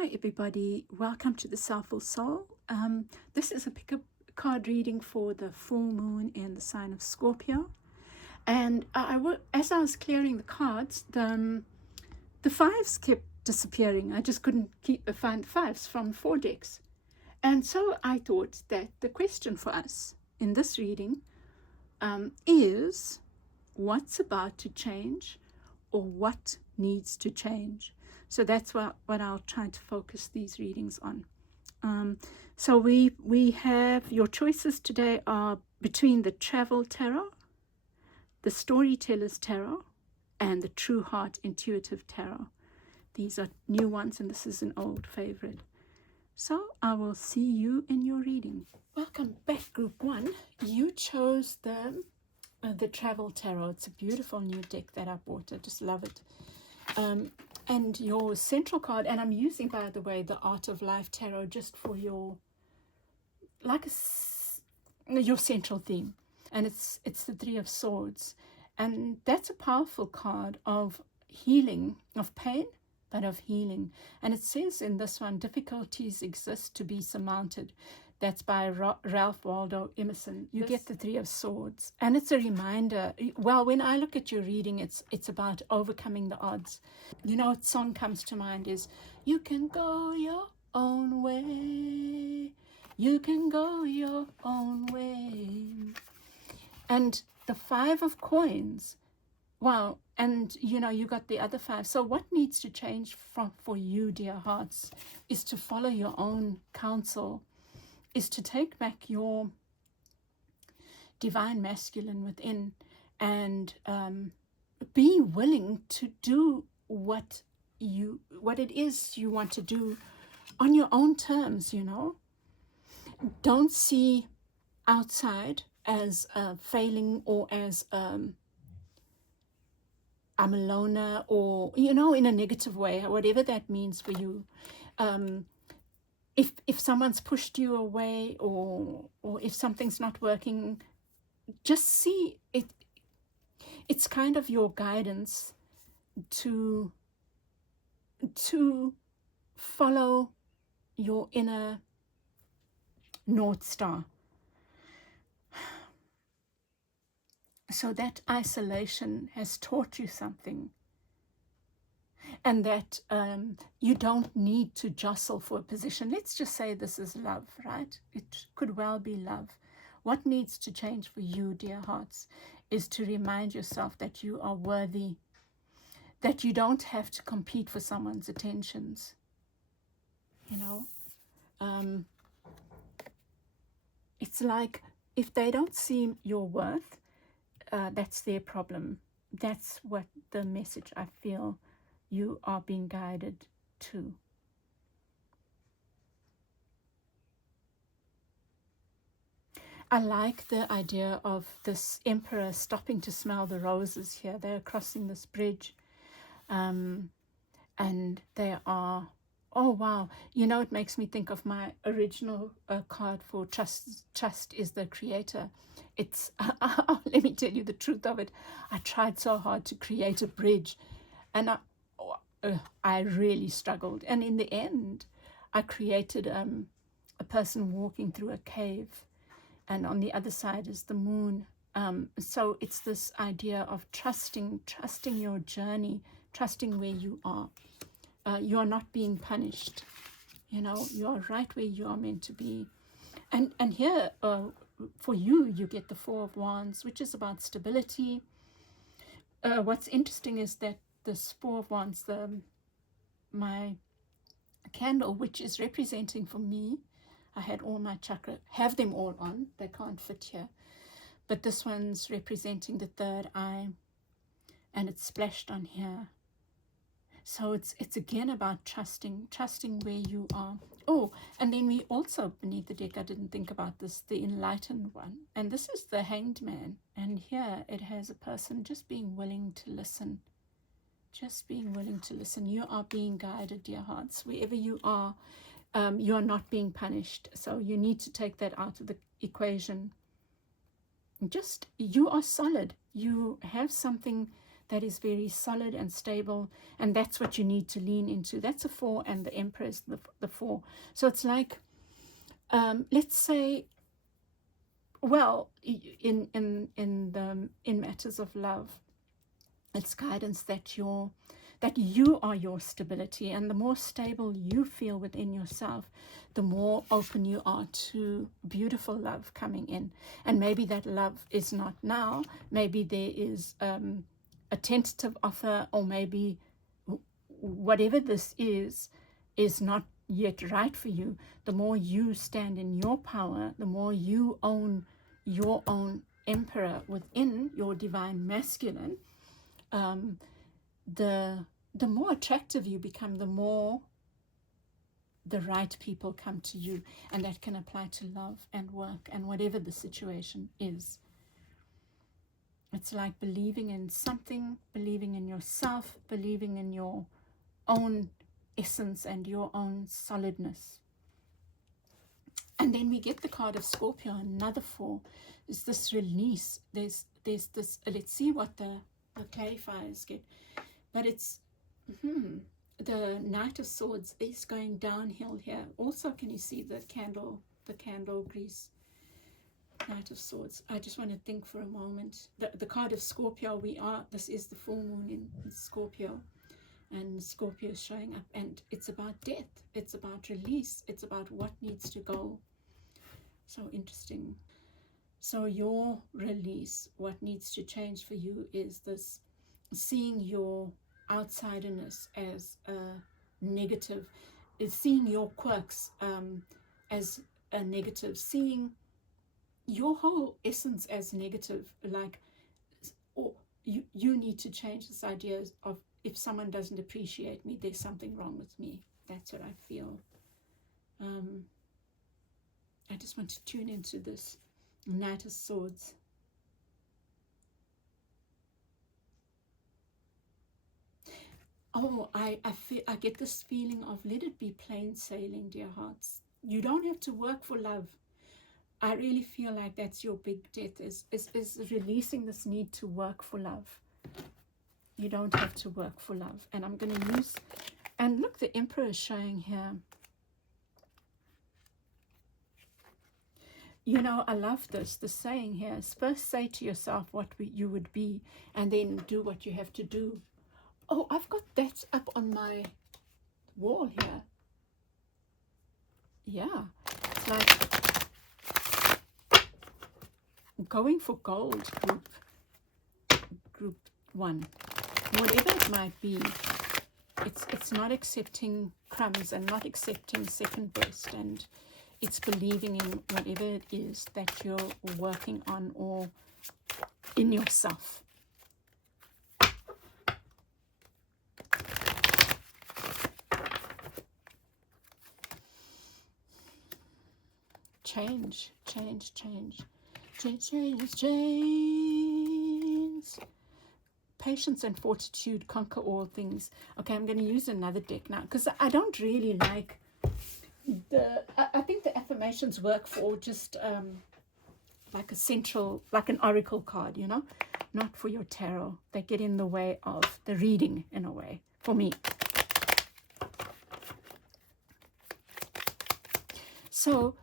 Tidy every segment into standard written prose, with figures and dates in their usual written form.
Hi everybody, welcome to the Soulful Soul. This is a pickup card reading for the full moon in the sign of Scorpio. And as I was clearing the cards, the fives kept disappearing. I just couldn't find the fives from 4 decks. And so I thought that the question for us in this reading is what's about to change or what needs to change. So that's what I'll try to focus these readings on. So we have your choices today are between the Travel Tarot, the Storytellers Tarot, and the True Heart Intuitive Tarot. These are new ones, and this is an old favorite. So I will see you in your reading. Welcome back, Group 1. You chose the Travel Tarot. It's a beautiful new deck that I bought. I just love it. And your central card, and I'm using, by the way, the Art of Life Tarot just for your central theme. And it's the Three of Swords. And that's a powerful card of healing, of pain, but of healing. And it says in this one, difficulties exist to be surmounted. That's by Ralph Waldo Emerson. You get the Three of Swords. And it's a reminder. Well, when I look at your reading, it's about overcoming the odds. You know what song comes to mind is, you can go your own way. You can go your own way. And the Five of Coins. Wow. And, you got the other five. So what needs to change for you, dear hearts, is to follow your own counsel, is to take back your divine masculine within and be willing to do what it is you want to do on your own terms, Don't see outside as failing or as I'm a loner or, in a negative way, whatever that means for you. If someone's pushed you away or if something's not working, just see it. It's kind of your guidance to follow your inner North Star. So that isolation has taught you something. And that you don't need to jostle for a position. Let's just say this is love, right? It could well be love. What needs to change for you, dear hearts, is to remind yourself that you are worthy, that you don't have to compete for someone's attentions. It's like if they don't see your worth, that's their problem. That's what the message I feel you are being guided to. I like the idea of this emperor stopping to smell the roses here. They're crossing this bridge. And they are, oh wow, it makes me think of my original card for Trust is the Creator. It's, let me tell you the truth of it. I tried so hard to create a bridge, and I really struggled. And in the end, I created a person walking through a cave, and on the other side is the moon. So it's this idea of trusting your journey, trusting where you are. You are not being punished. You are right where you are meant to be. And here, for you, you get the Four of Wands, which is about stability. What's interesting is that this Four of Wands, my candle, which is representing for me, I had all my chakra, have them all on, they can't fit here, but this one's representing the third eye, and it's splashed on here. So it's again about trusting where you are. Oh, and then we also, beneath the deck, I didn't think about this, the enlightened one, and this is the Hanged Man, and here it has a person just being willing to listen. Just being willing to listen. You are being guided, dear hearts. Wherever you are not being punished. So you need to take that out of the equation. You are solid. You have something that is very solid and stable, and that's what you need to lean into. That's a 4, and the Emperor is the 4. So it's like, let's say, well, in matters of love, it's guidance that you are your stability, and the more stable you feel within yourself, the more open you are to beautiful love coming in. And maybe that love is not now, maybe there is a tentative offer, or maybe whatever this is not yet right for you. The more you stand in your power, the more you own your own Emperor within your divine masculine, the more attractive you become, the more the right people come to you. And that can apply to love and work and whatever the situation is. It's like believing in something, believing in yourself, believing in your own essence and your own solidness. And then we get the card of Scorpio, another 4. Is this release. There's this, let's see what the clarifiers get. But it's, the Knight of Swords is going downhill here. Also, can you see the candle grease? Knight of Swords. I just want to think for a moment. The card of Scorpio, this is the full moon in Scorpio. And Scorpio is showing up, and it's about death. It's about release. It's about what needs to go. So interesting. So your release, what needs to change for you is this, seeing your outsiderness as a negative, is seeing your quirks as a negative, seeing your whole essence as negative. Like, or you need to change this idea of, if someone doesn't appreciate me, there's something wrong with me. That's what I feel. I just want to tune into this Knight of Swords. Oh, I get this feeling of, let it be plain sailing, dear hearts. You don't have to work for love. I really feel like that's your big death, is releasing this need to work for love. You don't have to work for love. And I'm going to use, and look, the Emperor is showing here. You know, I love this. The saying here is, first say to yourself what you would be, and then do what you have to do. Oh, I've got that up on my wall here. Yeah, it's like going for gold, group 1. Whatever it might be, it's not accepting crumbs and not accepting second best, and it's believing in whatever it is that you're working on, or in yourself. Change. Patience and fortitude conquer all things. Okay, I'm going to use another deck now, because I don't really like I think the affirmations work for just like a central, like an oracle card, you know, not for your tarot. They get in the way of the reading, in a way, for me. So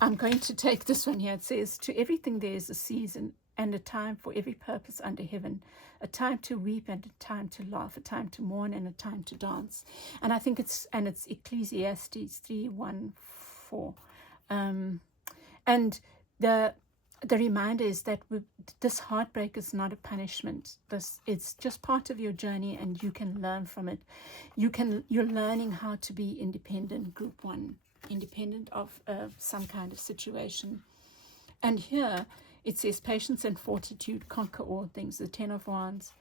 I'm going to take this one here. It says, to everything there is a season and a time for every purpose under heaven, a time to weep and a time to laugh, a time to mourn and a time to dance. And I think it's Ecclesiastes 3:1-4. And the reminder is that this heartbreak is not a punishment. It's just part of your journey, and you can learn from it. You're learning how to be independent, group 1, independent of some kind of situation. And here it says, patience and fortitude conquer all things. The 10 of Wands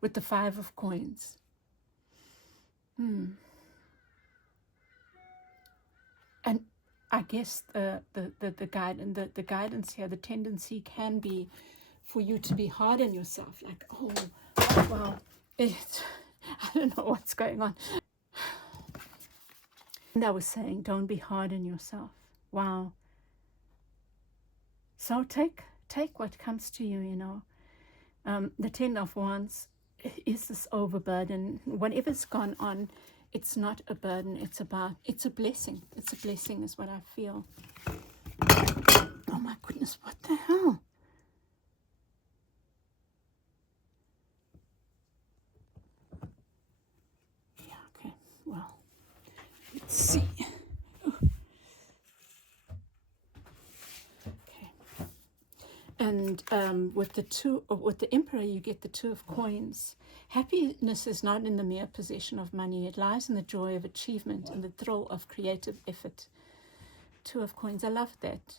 with the 5 of Coins. And I guess the guidance here, the tendency can be for you to be hard on yourself. Like, oh wow, I don't know what's going on. And I was saying, don't be hard on yourself. Wow. So take what comes to you, you know. The 10 of Wands is this overburden? Whatever's gone on, it's not a burden. It's a blessing. It's a blessing is what I feel. Oh my goodness, what the hell? Yeah, okay, well, let's see. Okay. And with the Emperor, you get the Two of Coins. Happiness is not in the mere possession of money. It lies in the joy of achievement and the thrill of creative effort. Two of Coins. I love that.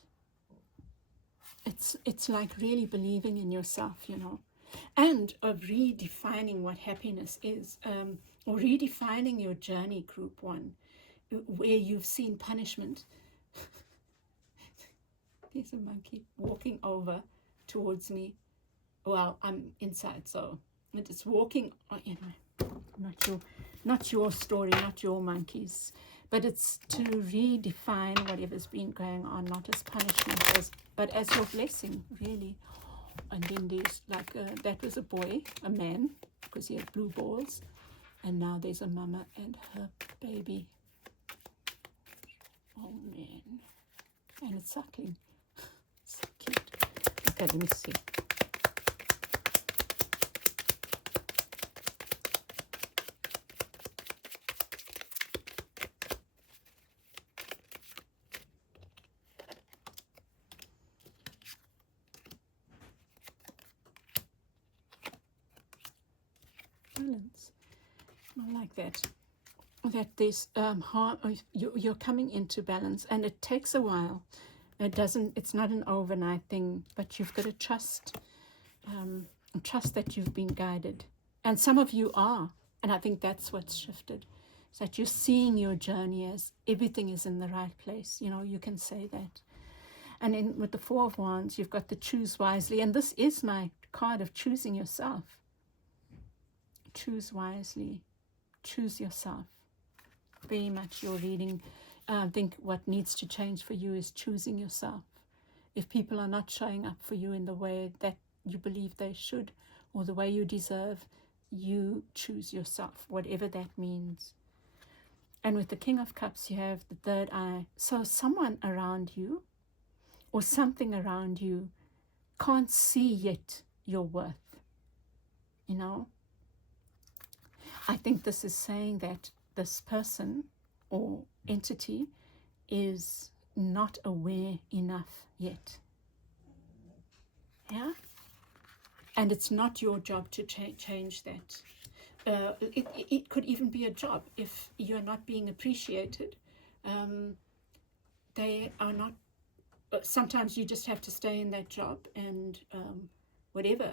It's like really believing in yourself, you know, and of redefining what happiness is, or redefining your journey, group one, where you've seen punishment. There's a monkey walking over towards me. Well, I'm inside, so it's walking. Anyway, not your story, not your monkeys, but it's to redefine whatever's been going on, not as punishment, but as your blessing, really. And then there's like that was a boy, a man, because he had blue balls, and now there's a mama and her baby. Oh man, and it's suckling. So cute. Okay, let me see. Balance. I like that. That there's you're coming into balance, and it takes a while. It's not an overnight thing, but you've got to trust that you've been guided. And some of you are, and I think that's what's shifted. Is that you're seeing your journey as everything is in the right place. You know, you can say that. And in with the Four of Wands, you've got the choose wisely, and this is my card of choosing yourself. Choose wisely. Choose yourself. Very much your reading. I think what needs to change for you is choosing yourself. If people are not showing up for you in the way that you believe they should, or the way you deserve, you choose yourself, whatever that means. And with the King of Cups, you have the third eye. So someone around you, or something around you, can't see yet your worth. You know? I think this is saying that this person or entity is not aware enough yet. Yeah? And it's not your job to change that. It could even be a job if you're not being appreciated. They are not. Sometimes you just have to stay in that job, and whatever.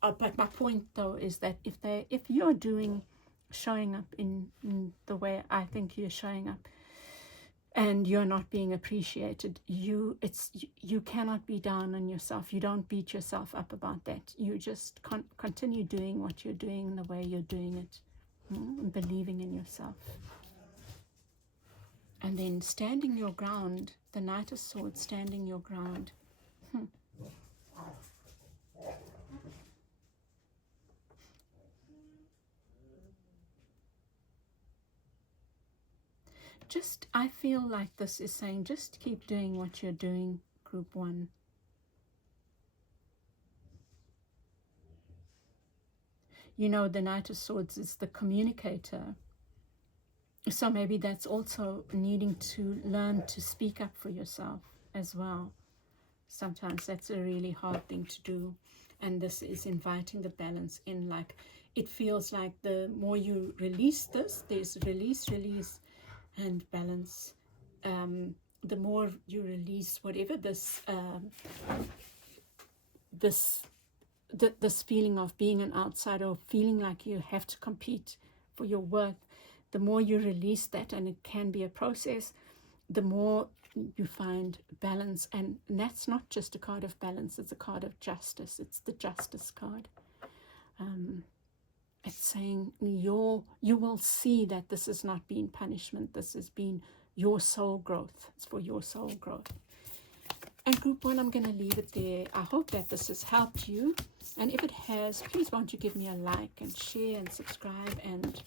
But my point though is that if you're showing up in the way I think you're showing up, and you're not being appreciated, you cannot be down on yourself. You don't beat yourself up about that. You just continue doing what you're doing the way you're doing it, and believing in yourself. And then standing your ground, the Knight of Swords, standing your ground. I feel like this is saying, just keep doing what you're doing, group one. You know, the Knight of Swords is the communicator. So maybe that's also needing to learn to speak up for yourself as well. Sometimes that's a really hard thing to do. And this is inviting the balance in, like, it feels like the more you release this, there's release, and balance. The more you release whatever this feeling of being an outsider, or feeling like you have to compete for your worth, the more you release that, and it can be a process, the more you find balance. And that's not just a card of balance, it's a card of justice. It's the justice card. It's saying you will see that this has not been punishment. This has been your soul growth. It's for your soul growth. And group 1, I'm going to leave it there. I hope that this has helped you. And if it has, please won't you give me a like and share and subscribe and,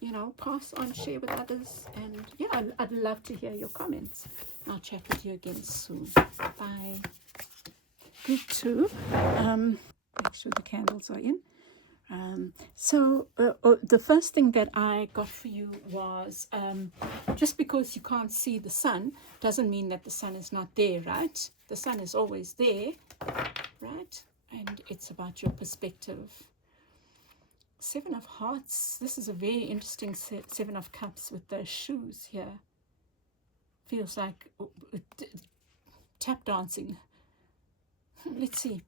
you know, pass on, share with others. And yeah, I'd love to hear your comments. I'll chat with you again soon. Bye. Group 2. Make sure the candles are in. The first thing that I got for you was just because you can't see the sun doesn't mean that the sun is not there, right? The sun is always there, right? And it's about your perspective. 7 of Hearts. This is a very interesting 7 of Cups with the shoes here. Feels like tap dancing. Let's see.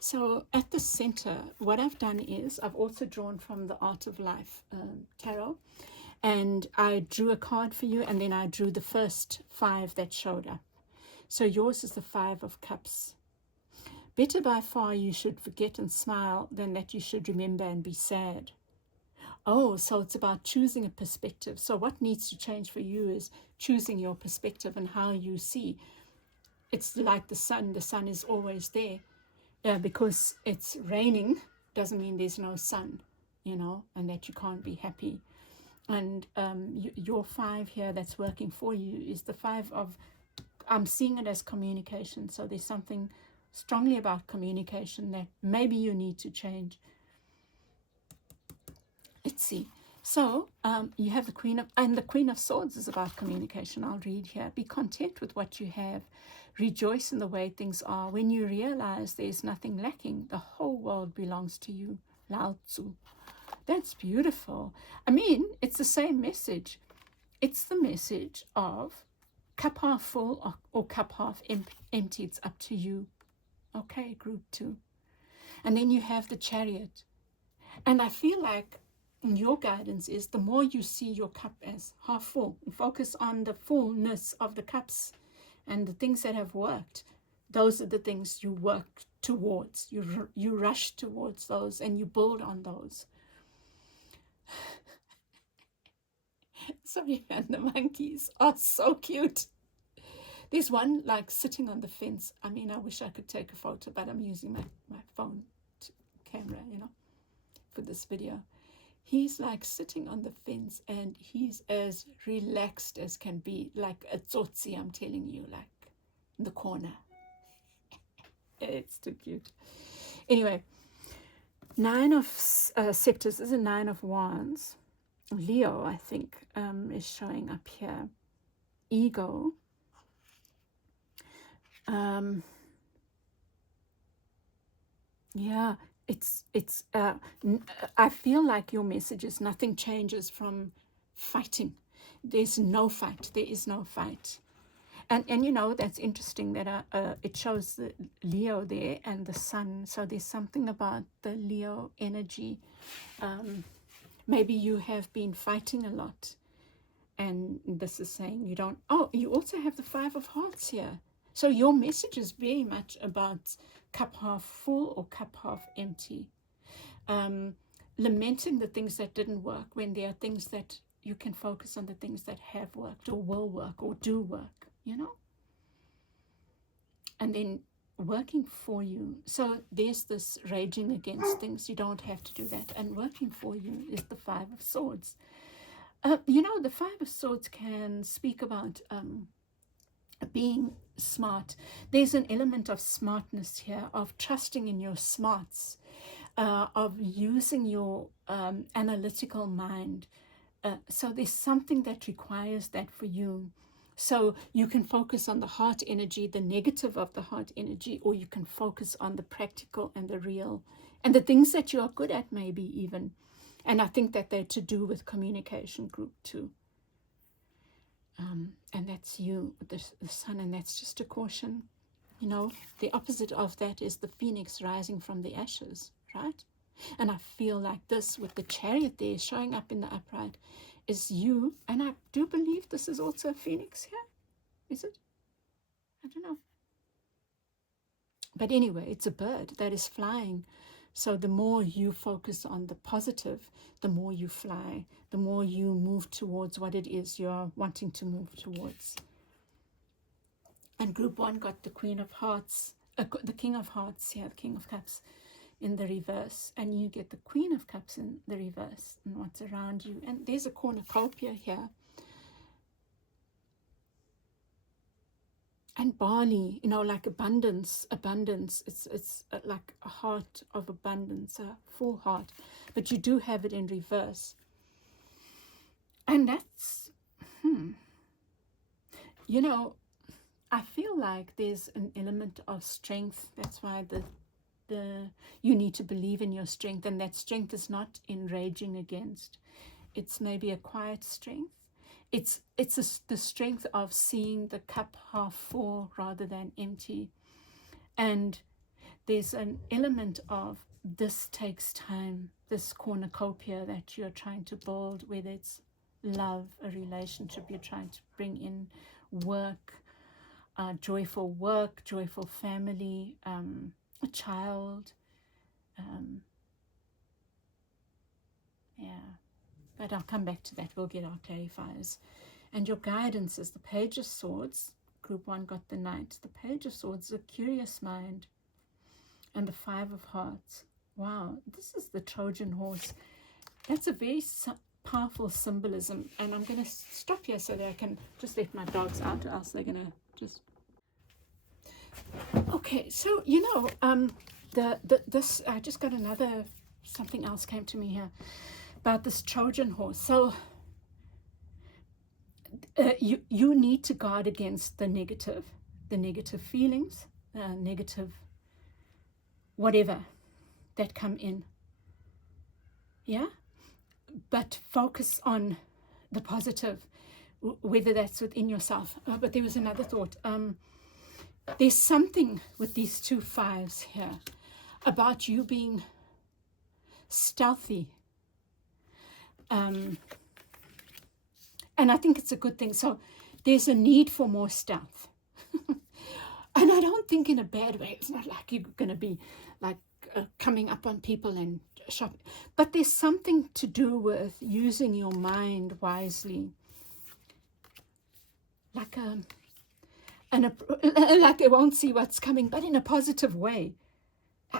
So at the center, what I've done is I've also drawn from the Art of Life tarot, and I drew a card for you, and then I drew the first 5 that showed up. So yours is the 5 of Cups. Better by far you should forget and smile than that you should remember and be sad. Oh, so it's about choosing a perspective. So what needs to change for you is choosing your perspective and how you see. It's like the sun. The sun is always there. Because it's raining doesn't mean there's no sun, you know, and that you can't be happy. And your 5 here that's working for you is the 5 of, I'm seeing it as communication. So there's something strongly about communication that maybe you need to change. Let's see. So you have the Queen of Swords is about communication. I'll read here. Be content with what you have. Rejoice in the way things are. When you realize there's nothing lacking, the whole world belongs to you. Lao Tzu. That's beautiful. I mean, it's the same message. It's the message of cup half full or cup half empty. It's up to you. Okay, group 2. And then you have the Chariot. And I feel like your guidance is the more you see your cup as half full, focus on the fullness of the cups and the things that have worked. Those are the things you work towards. You rush towards those and you build on those. Sorry, and the monkeys are so cute. There's one like sitting on the fence. I mean, I wish I could take a photo, but I'm using my phone camera, you know, for this video. He's like sitting on the fence and he's as relaxed as can be, like a tsotsi, I'm telling you, like in the corner. It's too cute. Anyway, 9 of Scepters is a 9 of Wands. Leo, I think, is showing up here. Ego. Yeah. I feel like your message is nothing changes from fighting. There's no fight. There is no fight. And you know, that's interesting that it shows the Leo there and the sun. So there's something about the Leo energy. Maybe you have been fighting a lot. And this is saying you don't. Oh, you also have the 5 of Hearts here. So your message is very much about cup half full or cup half empty. Lamenting the things that didn't work when there are things that you can focus on, the things that have worked or will work or do work, you know. And then working for you. So there's this raging against things. You don't have to do that. And working for you is the 5 of Swords. You know, the 5 of Swords can speak about being smart. There's an element of smartness here, of trusting in your smarts, of using your analytical mind. So there's something that requires that for you. So you can focus on the heart energy, the negative of the heart energy, or you can focus on the practical and the real and the things that you are good at, maybe even. And I think that they're to do with communication, group 2. And that's you, the sun, and that's just a caution. You know, the opposite of that is the phoenix rising from the ashes, right? And I feel like this with the Chariot there showing up in the upright is you. And I do believe this is also a phoenix here. Is it? I don't know. But anyway, it's a bird that is flying. So the more you focus on the positive, the more you fly, the more you move towards what it is you're wanting to move towards. And group 1 got the Queen of Hearts, the King of Hearts here, the King of Cups in the reverse, and you get the Queen of Cups in the reverse, and what's around you. And there's a cornucopia here, and barley, you know, like abundance. It's like a heart of abundance, a full heart, but you do have it in reverse. And that's, you know, I feel like there's an element of strength. That's why you need to believe in your strength, and that strength is not in raging against. It's maybe a quiet strength. It's the strength of seeing the cup half full rather than empty. And there's an element of this takes time, this cornucopia that you're trying to build, whether it's love, a relationship you're trying to bring in, work, joyful family, a child. Yeah, but I'll come back to that. We'll get our clarifiers. And your guidance is the Page of Swords. Group 1 got the Knight. The Page of Swords, a curious mind. And the 5 of Hearts. Wow, this is the Trojan horse. That's a very powerful symbolism. And I'm going to stop here so that I can just let my dogs out, or else they're going to just... Okay, so, you know, this, I just got something else came to me here about this Trojan horse. So you need to guard against the negative feelings, negative whatever that come in. Yeah, but focus on the positive, whether that's within yourself. But there was another thought. There's something with these 2 5s here about you being stealthy. And I think it's a good thing. So there's a need for more stealth. And I don't think in a bad way. It's not like you're going to be like coming up on people and shopping. But there's something to do with using your mind wisely. Like like they won't see what's coming, but in a positive way.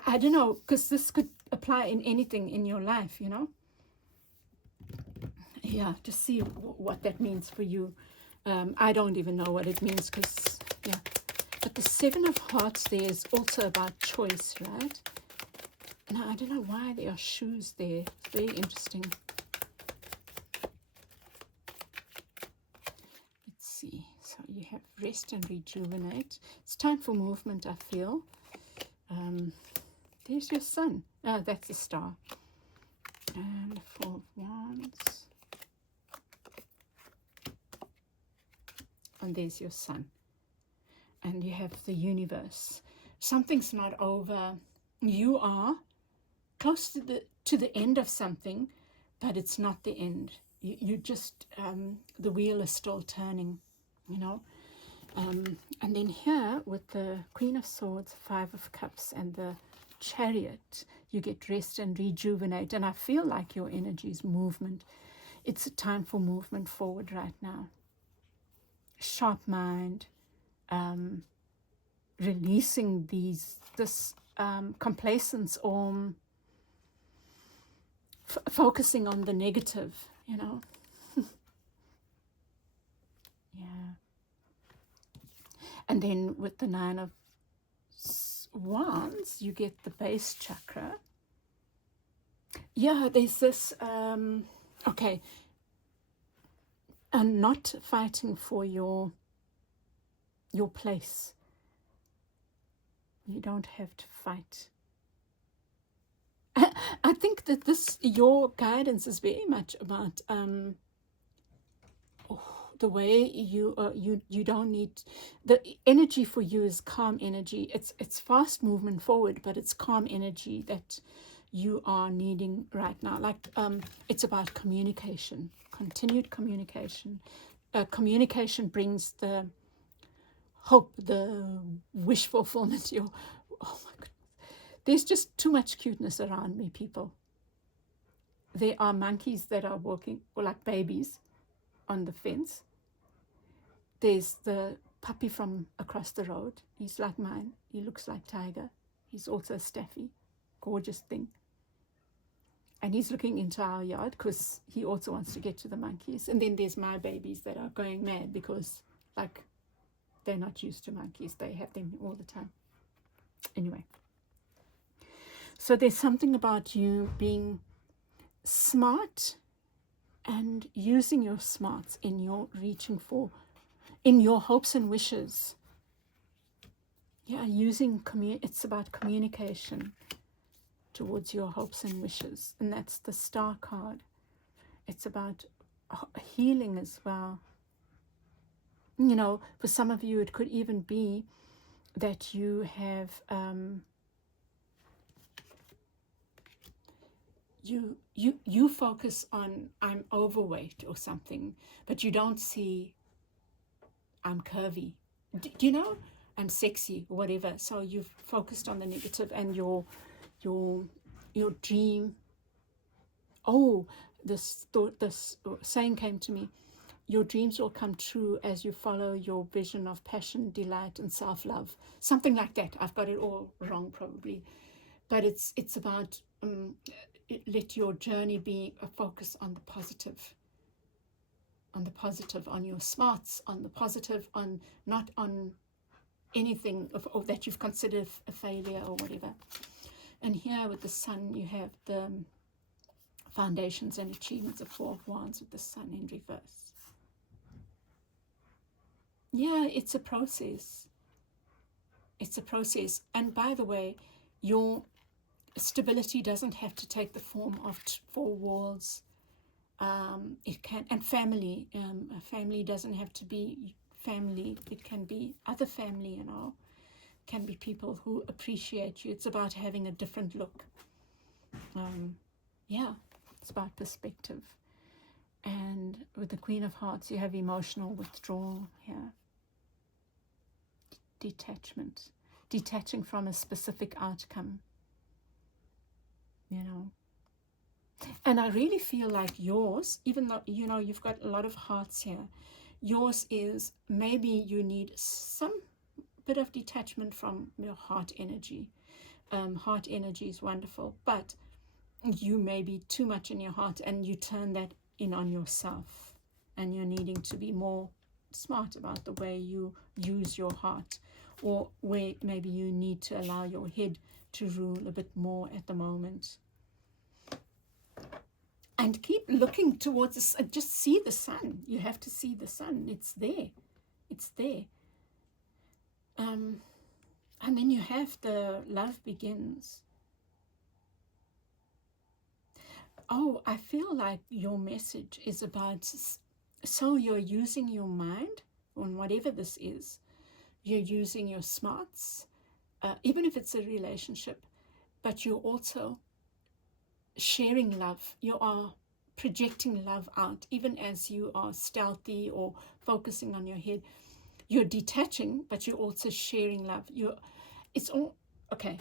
I don't know, because this could apply in anything in your life, you know. Yeah, just see what that means for you. I don't even know what it means, because, yeah. But the 7 of Hearts there is also about choice, right? Now, I don't know why there are shoes there. It's very interesting. Let's see. So you have rest and rejuvenate. It's time for movement, I feel. There's your sun. Oh, that's a star. And 4 of Wands. And there's your sun. And you have the universe. Something's not over. You are close to the end of something, but it's not the end. You just, the wheel is still turning, you know. And then here with the Queen of Swords, 5 of Cups, and the Chariot, you get rest and rejuvenate. And I feel like your energy is movement. It's a time for movement forward right now. Sharp mind, releasing this complacence, or focusing on the negative, you know. Yeah. And then with the 9 of Wands, you get the base chakra. Yeah, there's this, okay, and not fighting for your place. You don't have to fight. I think that your guidance is very much about the way you don't need, the energy for you is calm energy. It's fast movement forward, but it's calm energy that you are needing right now. Like it's about communication, continued communication. Communication brings the hope, the wish fulfillment. Oh my goodness, there's just too much cuteness around me, people. There are monkeys that are walking, or like babies, on the fence. There's the puppy from across the road. He's like mine. He looks like Tiger. He's also a staffy, gorgeous thing. And he's looking into our yard because he also wants to get to the monkeys. And then there's my babies that are going mad because, like, they're not used to monkeys. They have them all the time. Anyway. So there's something about you being smart and using your smarts in your reaching for, in your hopes and wishes. Yeah, it's about communication towards your hopes and wishes. And that's the Star card. It's about healing as well. You know, for some of you, it could even be that you have, you focus on, I'm overweight or something, but you don't see, I'm curvy. Do you know? I'm sexy or whatever. So you've focused on the negative, and your dream. Oh, this saying came to me. Your dreams will come true as you follow your vision of passion, delight, and self-love. Something like that. I've got it all wrong probably. But it's about let your journey be a focus on the positive. On the positive, on your smarts, on the positive, on not on anything of that you've considered a failure or whatever. And here with the sun, you have the foundations and achievements of Four of Wands with the sun in reverse. Yeah, it's a process. It's a process. And by the way, your stability doesn't have to take the form of four walls. It can, and family. A family doesn't have to be family. It can be other family, you know. It can be people who appreciate you. It's about having a different look. Yeah, it's about perspective. And with the Queen of Hearts, you have emotional withdrawal here. Detachment. Detaching from a specific outcome. You know. And I really feel like yours, even though, you know, you've got a lot of hearts here, yours is maybe you need some bit of detachment from your heart energy. Heart energy is wonderful, but you may be too much in your heart and you turn that in on yourself, and you're needing to be more smart about the way you use your heart, or where maybe you need to allow your head to rule a bit more at the moment. And keep looking towards this. Just see the sun. You have to see the sun. It's there. It's there. And then you have the love begins. Oh, I feel like your message is about, so you're using your mind on whatever this is. You're using your smarts, even if it's a relationship, but you're also sharing love. You are projecting love out, even as you are stealthy or focusing on your head. You're detaching, but you're also sharing love. It's all okay.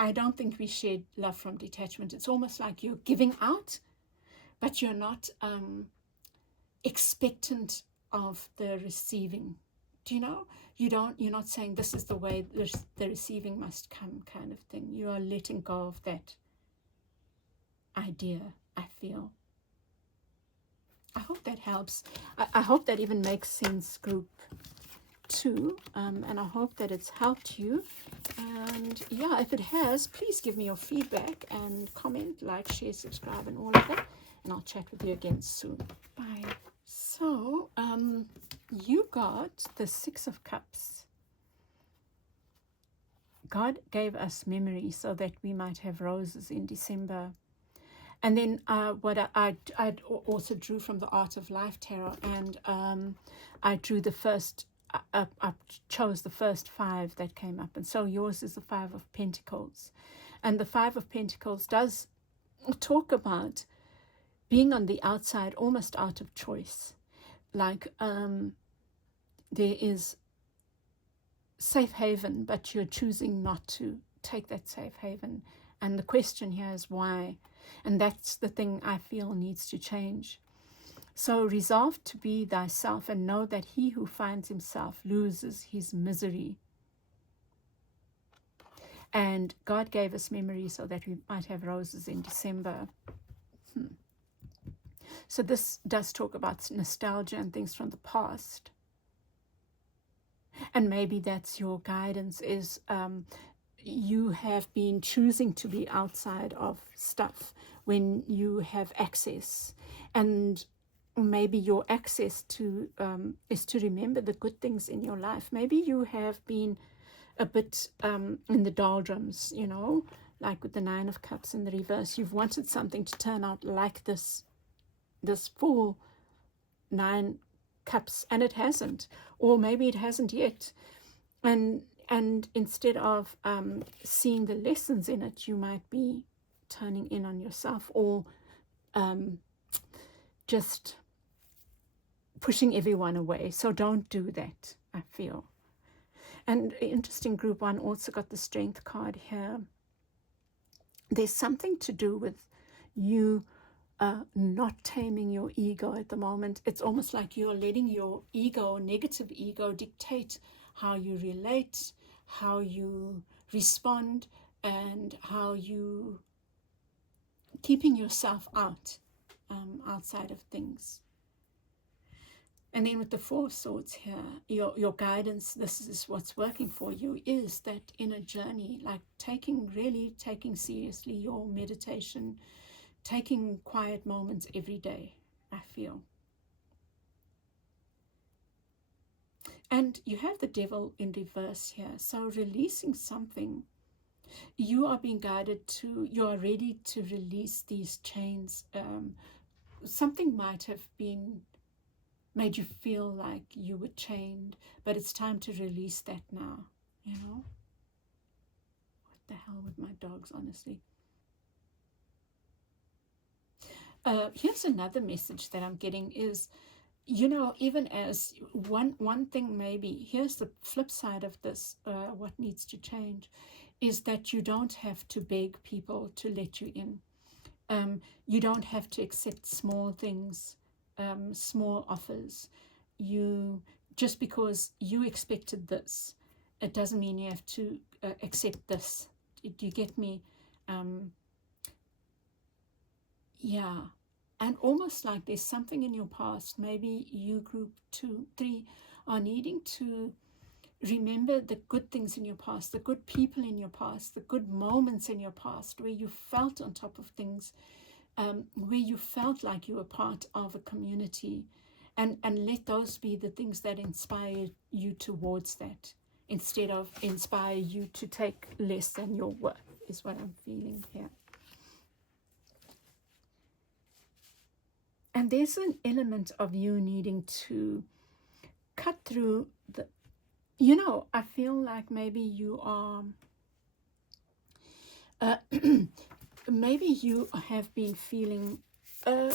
I don't think we share love from detachment. It's almost like you're giving out, but you're not expectant of the receiving. Do you know? You're not saying this is the way the receiving must come, kind of thing. You are letting go of that idea, I feel. I hope that helps. I hope that even makes sense, group 2, and I hope that it's helped you. And yeah, if it has, please give me your feedback and comment, like, share, subscribe, and all of that, and I'll chat with you again soon. Bye. So you got the 6 of Cups. God gave us memory so that we might have roses in December. And then what I also drew from the Art of Life Tarot, and I drew the first, I chose the first 5 that came up. And so yours is the 5 of Pentacles. And the 5 of Pentacles does talk about being on the outside, almost out of choice. Like there is safe haven, but you're choosing not to take that safe haven. And the question here is why? And that's the thing I feel needs to change. So resolve to be thyself, and know that he who finds himself loses his misery. And God gave us memory so that we might have roses in December. So this does talk about nostalgia and things from the past. And maybe that's your guidance, is you have been choosing to be outside of stuff when you have access. And maybe your access to is to remember the good things in your life. Maybe you have been a bit in the doldrums, you know, like with the Nine of Cups in the reverse. You've wanted something to turn out like this full 9 cups, and it hasn't, or maybe it hasn't yet. And instead of seeing the lessons in it, you might be turning in on yourself, or just pushing everyone away. So don't do that, I feel. And interesting, group 1 also got the Strength card here. There's something to do with you not taming your ego at the moment. It's almost like you're letting your ego, negative ego, dictate how you relate, how you respond, and how you keeping yourself outside of things. And then with the 4 of Swords here, your guidance, this is what's working for you, is that inner journey, like taking seriously your meditation, taking quiet moments every day, I feel. And you have the Devil in reverse here. So releasing something, you are being guided to, you are ready to release these chains. Something might have made you feel like you were chained, but it's time to release that now, you know. What the hell with my dogs, honestly. Here's another message that I'm getting is, you know, even as one thing, maybe here's the flip side of this, what needs to change is that you don't have to beg people to let you in. You don't have to accept small things, small offers. Just because you expected this, it doesn't mean you have to accept this. Do you get me? Yeah. And almost like there's something in your past, maybe you, group 2, 3, are needing to remember the good things in your past, the good people in your past, the good moments in your past, where you felt on top of things, where you felt like you were part of a community, and let those be the things that inspire you towards that, instead of inspire you to take less than your worth, is what I'm feeling here. And there's an element of you needing to cut through the, you know, I feel like maybe you are, maybe you have been feeling a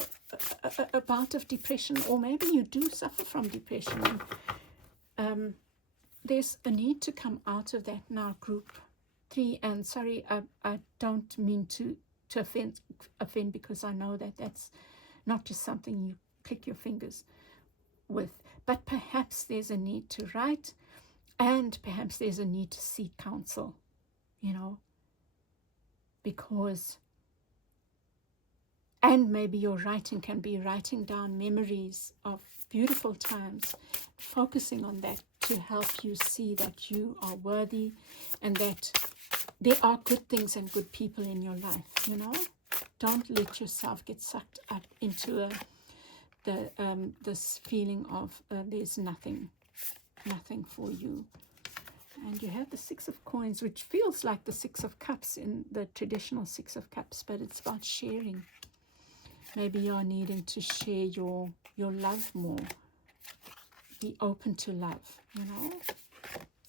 bout of depression, or maybe you do suffer from depression. There's a need to come out of that now, group 3. And sorry, I don't mean to offend, because I know that that's not just something you click your fingers with, but perhaps there's a need to write, and perhaps there's a need to seek counsel, you know, because, and maybe your writing can be writing down memories of beautiful times, focusing on that to help you see that you are worthy, and that there are good things and good people in your life, you know. Don't let yourself get sucked up into this feeling of there's nothing for you. And you have the 6 of Coins, which feels like the 6 of Cups in the traditional 6 of Cups, but it's about sharing. Maybe you're needing to share your love more. Be open to love, you know.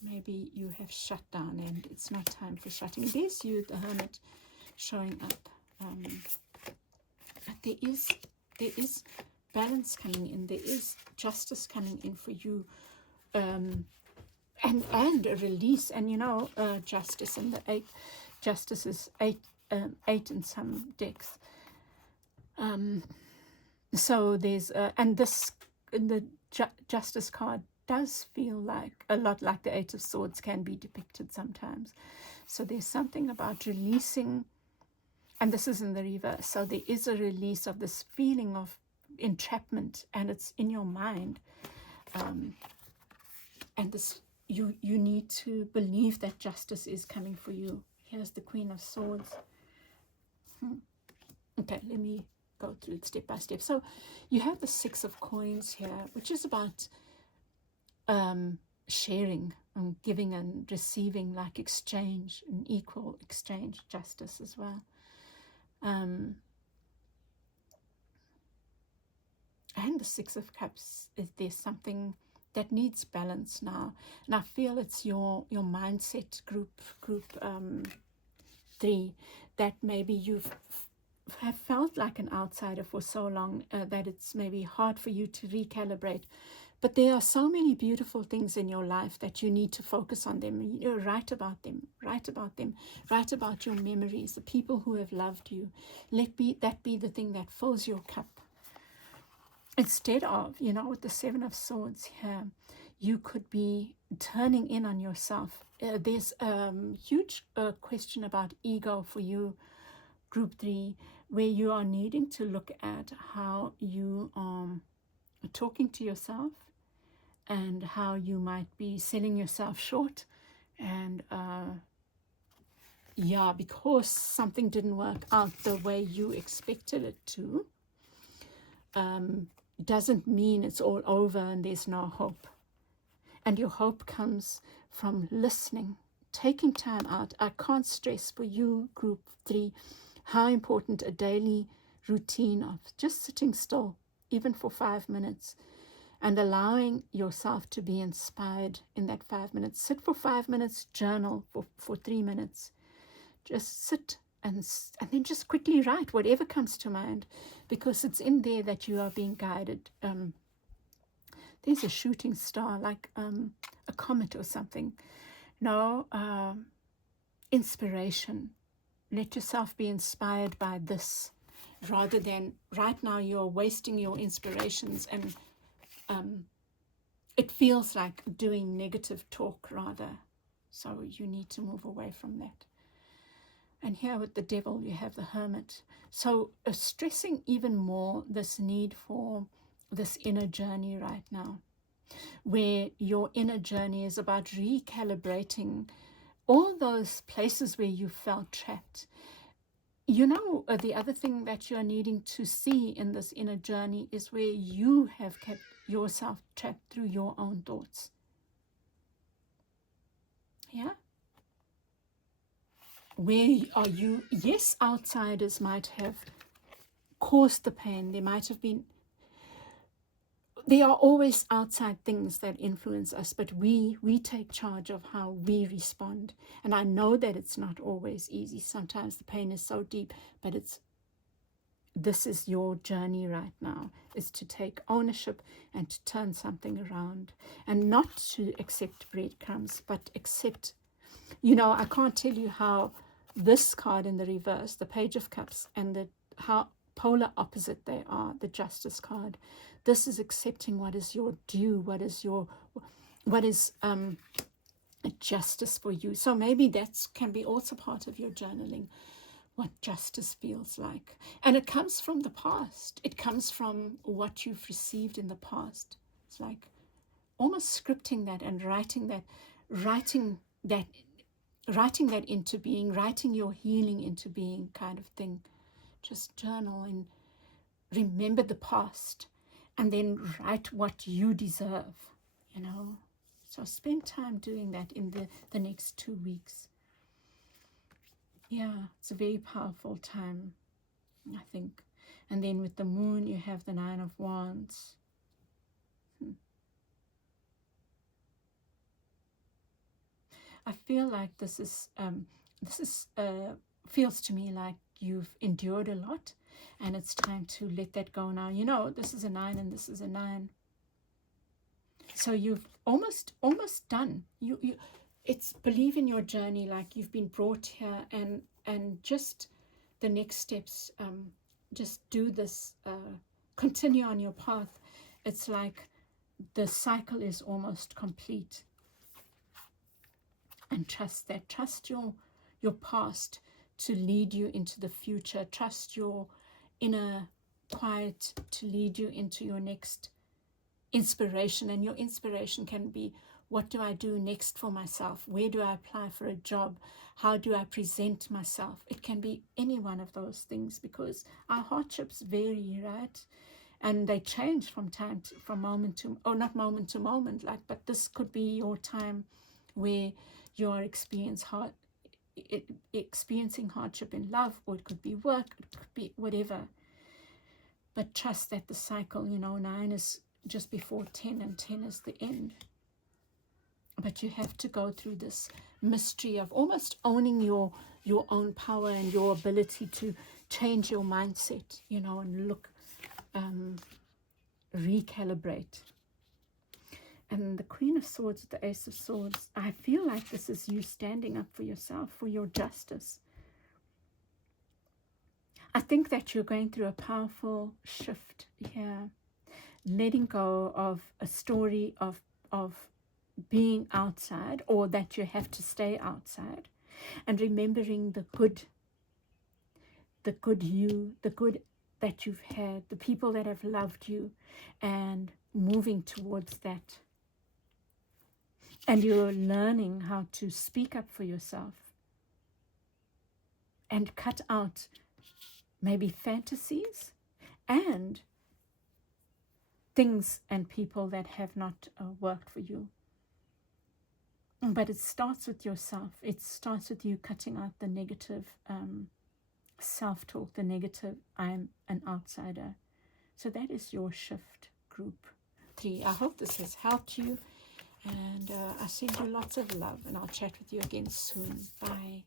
Maybe you have shut down and it's not time for shutting. There's you, the Hermit, showing up. But there is balance coming in. There is justice coming in for you, and a release. And you know, justice and the 8. Justice is 8 in some decks. So there's and this the Justice card does feel like a lot like the Eight of Swords can be depicted sometimes. So there's something about releasing, and this is in the reverse. So there is a release of this feeling of entrapment, and it's in your mind. And this you need to believe that justice is coming for you. Here's the Queen of Swords. Okay, let me go through it step by step. So you have the Six of Coins here, which is about sharing and giving and receiving, like exchange, an equal exchange, justice as well. And the Six of Cups, there's something that needs balance now, and I feel it's your mindset group 3, that maybe have felt like an outsider for so long that it's maybe hard for you to recalibrate. But there are so many beautiful things in your life that you need to focus on them. You know, write about them, write about your memories, the people who have loved you. Let that be the thing that fills your cup. Instead of, you know, with the Seven of Swords here, you could be turning in on yourself. There's a huge question about ego for you, group 3, where you are needing to look at how you are talking to yourself and how you might be selling yourself short. And yeah, because something didn't work out the way you expected it to, doesn't mean it's all over and there's no hope. And your hope comes from listening, taking time out. I can't stress for you, group 3, how important a daily routine of just sitting still, even for 5 minutes, and allowing yourself to be inspired in that 5 minutes. Sit for 5 minutes, journal for 3 minutes. Just sit and then just quickly write whatever comes to mind, because it's in there that you are being guided. There's a shooting star, like a comet or something. No, inspiration. Let yourself be inspired by this, rather than right now you're wasting your inspirations, and it feels like doing negative talk rather. So you need to move away from that. And here with the Devil, you have the Hermit. So stressing even more this need for this inner journey right now, where your inner journey is about recalibrating all those places where you felt trapped. You know, the other thing that you're needing to see in this inner journey is where you have kept yourself trapped through your own thoughts. Yeah? Where are you? Yes, outsiders might have caused the pain. There are always outside things that influence us, but we take charge of how we respond. And I know that it's not always easy. Sometimes the pain is so deep, but this is your journey right now, is to take ownership and to turn something around, and not to accept breadcrumbs, but accept, you know, I can't tell you how this card in the reverse, the Page of Cups, and how polar opposite they are, the Justice card. This is accepting what is your due, what is justice for you. So maybe that can be also part of your journaling, what justice feels like. And it comes from the past. It comes from what you've received in the past. It's like almost scripting that and writing that into being, writing your healing into being, kind of thing. Just journal and remember the past, and then write what you deserve, you know. So spend time doing that in the next 2 weeks. Yeah, it's a very powerful time, I think. And then with the Moon, you have the Nine of Wands. I feel like this feels to me like you've endured a lot, and it's time to let that go now. You know, this is a 9 and this is a 9. So you've almost done. It's believe in your journey, like you've been brought here, and just the next steps. Just do this continue on your path, it's like the cycle is almost complete. And trust that. Trust your past to lead you into the future. Trust your inner quiet to lead you into your next inspiration. And your inspiration can be, what do I do next for myself? Where do I apply for a job? How do I present myself? It can be any one of those things, because our hardships vary, right? And they change from moment to, or not moment to moment, like, but this could be your time where you are experiencing hardship in love, or it could be work, it could be whatever. But trust that the cycle, 9 is just before 10, and 10 is the end. But you have to go through this mystery of almost owning your own power and your ability to change your mindset, and look, recalibrate. And the Queen of Swords, the Ace of Swords, I feel like this is you standing up for yourself, for your justice. I think that you're going through a powerful shift here, letting go of a story of being outside, or that you have to stay outside, and remembering the good you, the good that you've had, the people that have loved you, and moving towards that. And you're learning how to speak up for yourself and cut out maybe fantasies and things and people that have not worked for you. But it starts with yourself. It starts with you cutting out the negative self-talk, the negative, I'm an outsider. So that is your shift, group 3. I hope this has helped you. And I send you lots of love, and I'll chat with you again soon. Bye.